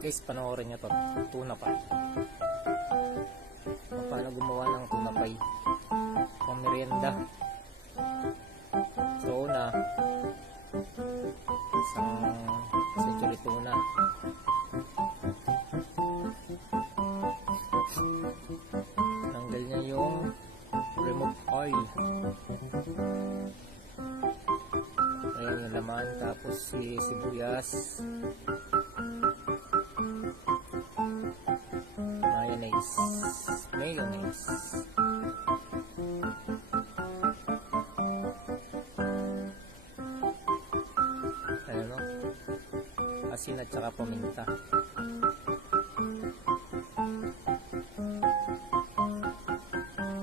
Guys, panoorin nyo to. Tuna pa. Paano gumawa ng tuna pie? Pang merienda. So, una, isang century tuna. Tanggal niya yung remove oil. Ayan yung laman. Tapos si sibuyas. Mayonnaise. Ayan o. Asin at saka paminta.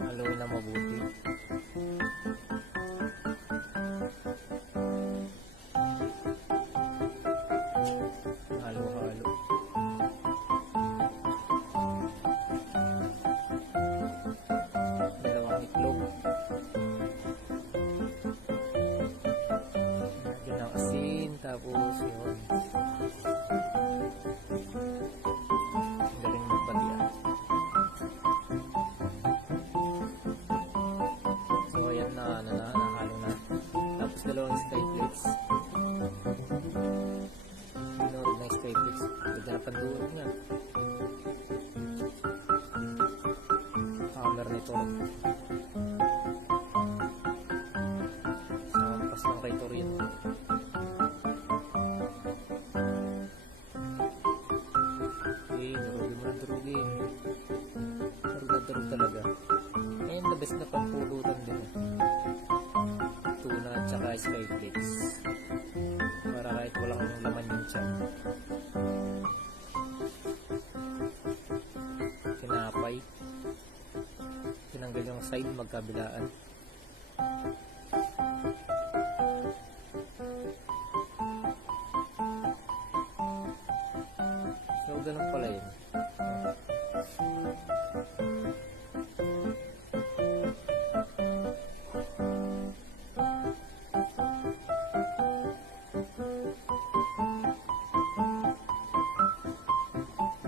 Haluin na mabuti. Halo-halo. Tapos yun, galing magpagyan. So ayan na, nahalo na. Tapos dalawang skyflakes. Pinurog na skyflakes. Pwede na pandurog niya. Hammer nito. Sampas lang kay Torino. Durog talaga. Ngayon, the best na pampulutan din. Tuna at saka skyflakes. Para kahit walang laman yung tiyan. Tinapay. Tinanggal yung side magkabilaan. So, ganun pala yun.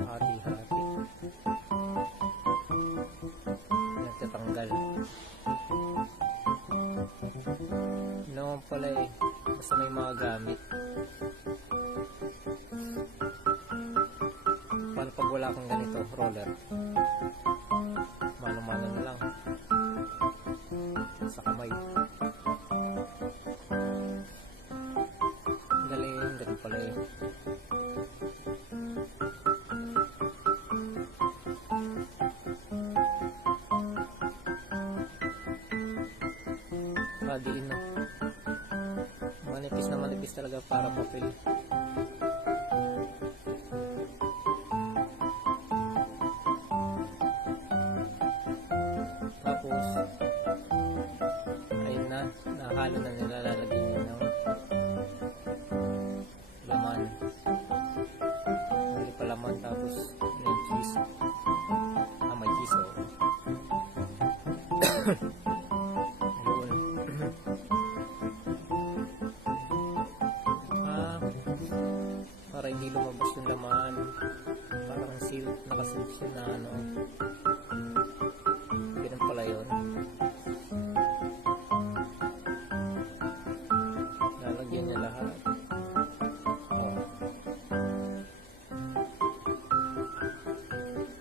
Hati-hati. Nagtatanggal. Hindi naman pala eh. Basta may mga gamit. Paano pag wala kang ganito, roller? Mano-mano na lang. Sa kamay. Galing, ganun pala eh. Padiin na. Manipis talaga para papel. Tapos ayun na, nakahalo na nila, lalagyan nyo ng laman. Mali pa laman, tapos may cheese. May cheese o. Para hindi lumabas yung laman, parang seal, nakasilip siya na ano. Ganun pala yun. Lalagyan niya lahat.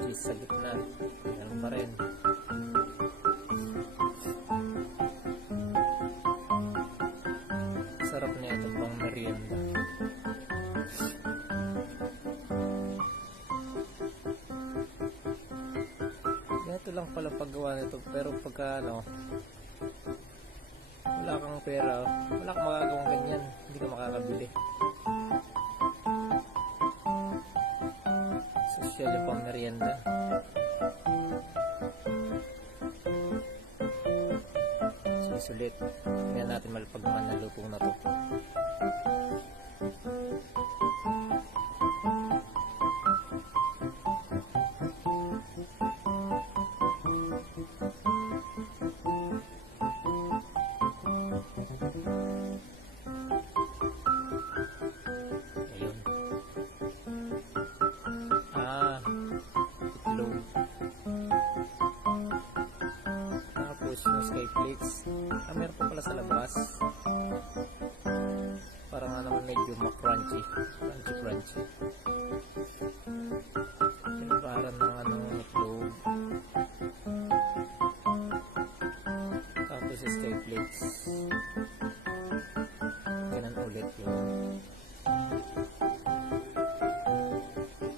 Cheese sa gitna, ganun pa rin. Sarap na ito pang merienda. Ito lang pala paggawa nito, pero pagka ano, wala kang pera, wala kang magagawang ganyan, hindi ka makakabili. Social yung pang merienda. Sulit. Hindi natin malapag naman na luto na to. Ayun. Skyflakes. Meron pa pala sa labas. Parang naman medyo crunchy. Crunchy. Pinibaran ng itlog. Tapos Skyflakes. Ganun ulit yun.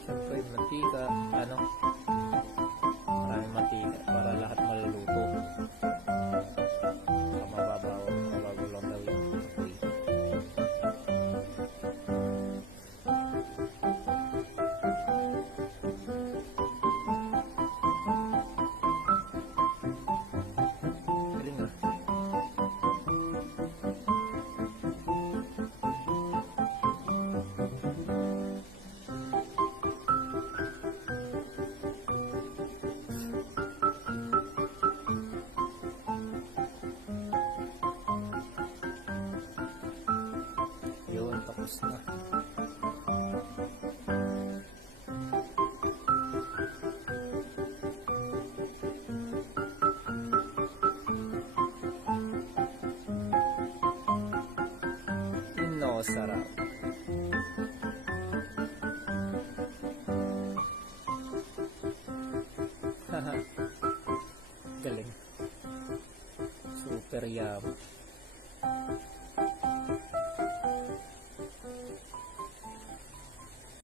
Siyempre, mantika. Maraming mantika para lahat maluluto. Mababaw lang daw yung apoy. Galing na. Yun, tapos na. Sarap. Galing. Super yum.